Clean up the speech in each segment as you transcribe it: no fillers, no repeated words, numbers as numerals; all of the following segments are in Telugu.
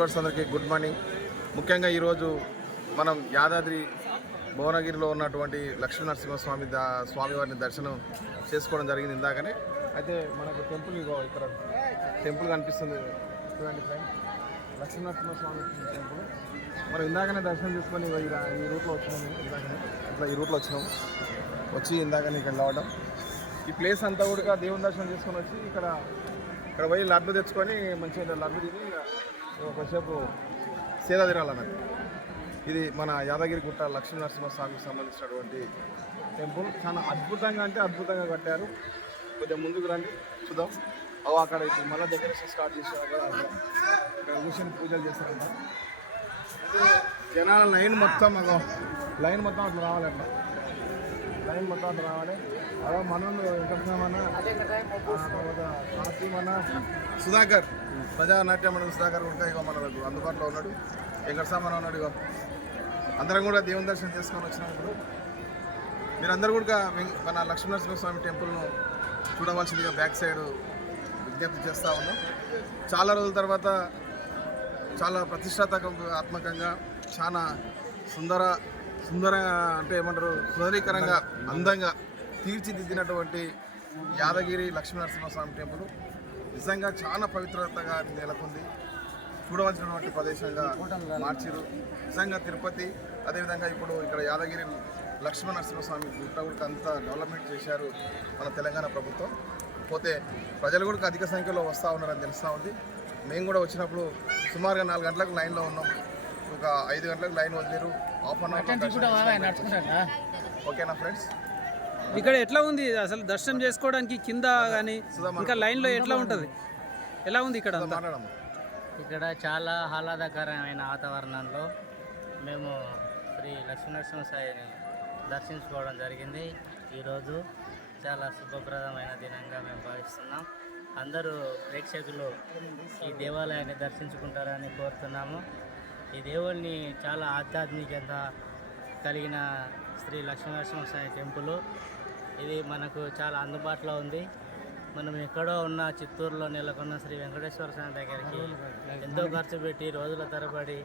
వ్యూవర్స్ అందరికీ గుడ్ మార్నింగ్. ముఖ్యంగా ఈరోజు మనం యాదాద్రి భువనగిరిలో ఉన్నటువంటి లక్ష్మీనరసింహస్వామి స్వామివారిని దర్శనం చేసుకోవడం జరిగింది ఇందాకనే. అయితే మనకు టెంపుల్ ఇక్కడ టెంపుల్ కనిపిస్తుంది చూడండి ఫ్రెండ్, లక్ష్మీనరసింహస్వామి టెంపుల్. మనం ఇందాకనే దర్శనం చేసుకొని ఈ రూట్లో వచ్చినాము. ఈ రూట్లో వచ్చినాము, వచ్చి ఇందాకనే ఇక్కడ రావడం. ఈ ప్లేస్ అంతా కూడా దేవుని దర్శనం చేసుకొని వచ్చి ఇక్కడ పోయి లడ్డు తెచ్చుకొని మంచిగా లడ్డు తిని ఒకసేపు సేద తినాలన్నది. ఇది మన యాదగిరి గుట్ట లక్ష్మీనరసింహస్వామికి సంబంధించినటువంటి టెంపుల్. చాలా అద్భుతంగా అంటే అద్భుతంగా కట్టారు. కొద్దిగా ముందుకు రండి చూద్దాం. అక్కడ ఇప్పుడు మళ్ళీ డెకరేషన్ స్టార్ట్ చేశారు. ఇక్కడ కూర్చొని పూజలు చేస్తారంట. జనాల లైన్ మొత్తం అట్లా రావాలంట. లైన్ మొత్తం అట్లా రావాలి. అలా మనం వెంకటరామన్న, తర్వాత ఫాతిమన్న, సుధాకర్, ప్రజానాట్య మండలి సుధాకర్ కూడా ఇక మన అందుబాటులో ఉన్నాడు. వెంకటరామన్న ఉన్నాడు. ఇక అందరం కూడా దేవుని దర్శనం చేసుకొని వచ్చినప్పుడు మీరందరూ కూడా మన లక్ష్మీనరసింహస్వామి టెంపుల్ను చూడవలసిందిగా బ్యాక్ సైడ్ విజ్ఞప్తి చేస్తూ ఉన్నాం. చాలా రోజుల తర్వాత చాలా ప్రతిష్టాత్మకంగా చాలా సుందర అంటే ఏమంటారు, సుందరీకరంగా అందంగా తీర్చిదిద్దినటువంటి యాదగిరి లక్ష్మీనరసింహస్వామి టెంపుల్ నిజంగా చాలా పవిత్రతగా నెలకొంది. చూడవలసినటువంటి ప్రదేశంగా మార్చిరు. నిజంగా తిరుపతి, అదేవిధంగా ఇప్పుడు ఇక్కడ యాదగిరి లక్ష్మీనరసింహస్వామి గుట్ట కూడా అంతా డెవలప్మెంట్ చేశారు మన తెలంగాణ ప్రభుత్వం. పోతే ప్రజలు కూడా అధిక సంఖ్యలో వస్తూ ఉన్నారని తెలుస్తూ ఉంది. మేము కూడా వచ్చినప్పుడు సుమారుగా 4 గంటలకు లైన్లో ఉన్నాం. ఒక 5 గంటలకు లైన్ వదిలేరు. Half an hour. ఓకేనా ఫ్రెండ్స్? ఇక్కడ ఎట్లా ఉంది అసలు దర్శనం చేసుకోవడానికి? కింద కానీ ఇంకా లైన్లో ఎట్లా ఉంటుంది? ఎలా ఉంది ఇక్కడ? ఇక్కడ చాలా ఆహ్లాదకరమైన వాతావరణంలో మేము శ్రీ లక్ష్మీనరసింహస్వామిని దర్శించుకోవడం జరిగింది. ఈరోజు చాలా శుభప్రదమైన దినంగా మేము భావిస్తున్నాం. అందరూ ప్రేక్షకులు ఈ దేవాలయాన్ని దర్శించుకుంటారని కోరుతున్నాము. ఈ దేవుడిని చాలా ఆధ్యాత్మికత కలిగిన శ్రీ లక్ష్మీనరసింహస్వామి టెంపుల్ ఇది మనకు చాలా అందుబాటులో ఉంది. మనం ఎక్కడో ఉన్న చిత్తూరులో నెలకొన్న శ్రీ వెంకటేశ్వర స్వామి దగ్గరికి ఎంతో ఖర్చు పెట్టి రోజుల తరబడి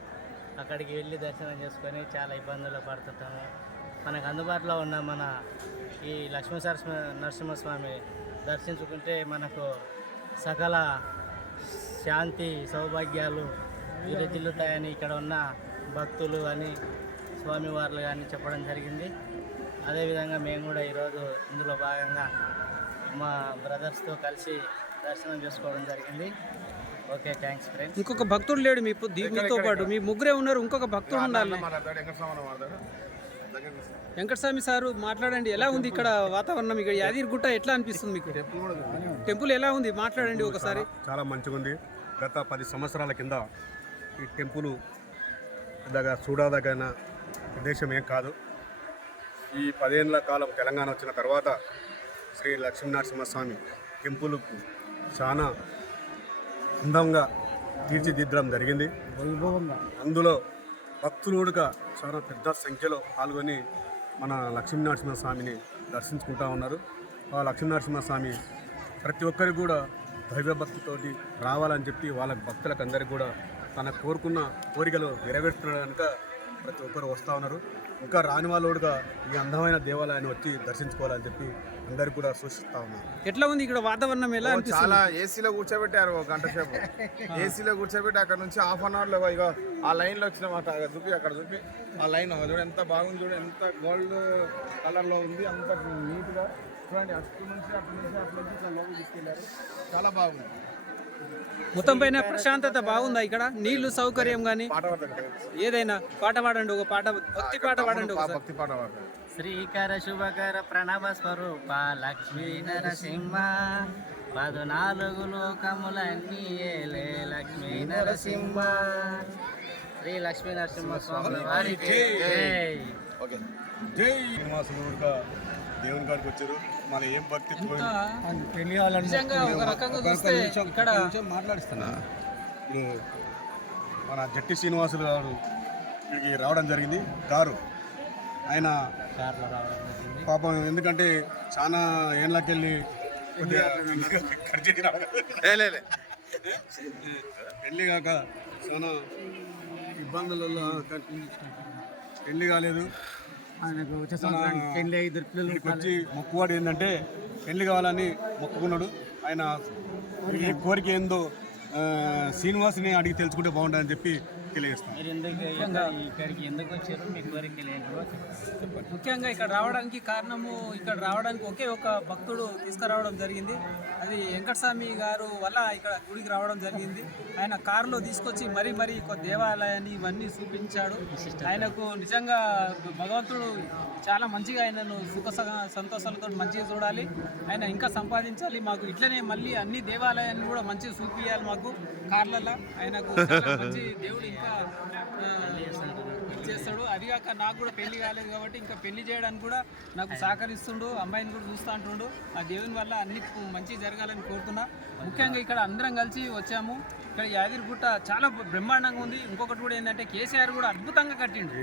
అక్కడికి వెళ్ళి దర్శనం చేసుకొని చాలా ఇబ్బందులు పడుతుంటాము. మనకు అందుబాటులో ఉన్న మన ఈ నరసింహస్వామి దర్శించుకుంటే మనకు సకల శాంతి సౌభాగ్యాలు విరజిల్లుతాయని ఇక్కడ ఉన్న భక్తులు అని స్వామివార్లు కానీ చెప్పడం జరిగింది. అదేవిధంగా మేము కూడా ఈరోజు ఇందులో భాగంగా మా బ్రదర్స్తో కలిసి దర్శనం చేసుకోవడం జరిగింది. Okay, thanks friends. ఇంకొక భక్తుడు లేడు మీతో పాటు? మీ ముగ్గురే ఉన్నారు, ఇంకొక భక్తుడు ఉండాలి. వెంకటస్వామి సారు మాట్లాడండి. ఎలా ఉంది ఇక్కడ వాతావరణం? ఇక్కడ యాదగిరి గుట్ట ఎట్లా అనిపిస్తుంది మీకు? టెంపుల్ ఎలా ఉంది? మాట్లాడండి ఒకసారి. చాలా మంచిగా ఉంది. గత 10 సంవత్సరాల కింద ఈ టెంపుల్ పెద్దగా చూడదగిన ప్రదేశం ఏం కాదు. ఈ 10 ఏళ్ళ కాలం తెలంగాణ వచ్చిన తర్వాత శ్రీ లక్ష్మీనరసింహస్వామి టెంపుల్కు చాలా అందంగా తీర్చిదిద్దడం జరిగింది. అందులో భక్తులు కూడా చాలా పెద్ద సంఖ్యలో పాల్గొని మన లక్ష్మీనరసింహస్వామిని దర్శించుకుంటూ ఉన్నారు. ఆ లక్ష్మీనరసింహస్వామి ప్రతి ఒక్కరికి కూడా దైవభక్తితోటి రావాలని చెప్పి వాళ్ళ భక్తులకు అందరికీ కూడా తన కోరుకున్న కోరికలు నెరవేరుతున్నాడు కనుక ప్రతి ఒక్కరు వస్తూ ఉన్నారు. ఇంకా రాని వాళ్ళు కూడా ఈ అందమైన దేవాలయాన్ని వచ్చి దర్శించుకోవాలని చెప్పి అందరికి కూడా సూచిస్తూ ఉన్నారు. ఎట్లా ఉంది ఇక్కడ వాతావరణం? ఎలా చాలా ఏసీలో కూర్చోబెట్టారు. 1 గంట సేపు ఏసీలో కూర్చోబెట్టి అక్కడ నుంచి హాఫ్ అన్ అవర్లో ఇక ఆ లైన్లో వచ్చినామాట. అక్కడ చూపి ఆ లైన్ చూడండి ఎంత బాగుంది, చూడండి ఎంత గోల్డ్ కలర్లో ఉంది, అంత నీట్గా చూడండి. అటు నుంచి లోపలికి తీసుకెళ్ళారు. చాలా బాగుంది. మొత్తం పైన ప్రశాంతత బాగుందా ఇక్కడ? నీళ్లు సౌకర్యం కానీ ఏదైనా పాట పాడండి, ఒక పాట, భక్తి పాట పాడండి. భక్తి పాట పాడండి. శ్రీకర శుభకర ప్రణవ స్వరూప లక్ష్మీ నరసింహ 14 లోకములన్నీ ఏలే లక్ష్మీ నరసింహ. శ్రీ లక్ష్మీ నరసింహ స్వామి వారికి జై. ఓకే, జై. శ్రీనివాసులు దేవుని కాడికి వచ్చారు. మన ఏం భక్తి మాట్లాడిస్తున్నా. ఇప్పుడు మన జట్టి శ్రీనివాసులు గారు ఇక్కడికి రావడం జరిగింది. కారు ఆయన పాపం ఎందుకంటే చాలా ఏళ్ళకెళ్ళి పెళ్ళి కాక చాలా ఇబ్బందులలో పెళ్ళి కాలేదు. ఇక్కడికి వచ్చి మొక్కువాడు ఏంటంటే పెళ్లి కావాలని మొక్కుకున్నాడు. ఆయన ఏ కోరిక ఏందో శ్రీనివాసుని అడిగి తెలుసుకుంటే బాగుంటుందని చెప్పి తెలియజేస్తాను. మీరు ఇక్కడికి ఎందుకు వచ్చారు, మీ కోరికలు ఏంటో చెప్పండి. ముఖ్యంగా ఇక్కడ రావడానికి కారణము, ఇక్కడ రావడానికి ఒకే ఒక భక్తుడు తీసుకురావడం జరిగింది. అది వెంకటస్వామి గారు వల్ల ఇక్కడ గుడికి రావడం జరిగింది. ఆయన కారులో తీసుకొచ్చి మరీ దేవాలయాన్ని ఇవన్నీ చూపించాడు. ఆయనకు నిజంగా భగవంతుడు చాలా మంచిగా ఆయనను సుఖ సంతోషాలతో మంచిగా చూడాలి, ఆయన ఇంకా సంపాదించాలి. మాకు ఇట్లనే మళ్ళీ అన్ని దేవాలయాన్ని కూడా మంచిగా చూపించాలి మాకు కార్లలో. ఆయనకు చాలా మంచి దేవుడు ఇంకా చేస్తాడు. అది కాక నాకు కూడా పెళ్లి కాలేదు కాబట్టి ఇంకా పెళ్లి చేయడానికి కూడా నాకు సహకరిస్తుండు, అమ్మాయిని కూడా చూస్తూ అంటుండు. ఆ దేవుని వల్ల అన్ని మంచి జరగాలని కోరుతున్నా. ముఖ్యంగా ఇక్కడ అందరం కలిసి వచ్చాము. ఇక్కడ యాదగిరిగుట్ట చాలా బ్రహ్మాండంగా ఉంది. ఇంకొకటి కూడా ఏంటంటే కేసీఆర్ కూడా అద్భుతంగా కట్టిండు.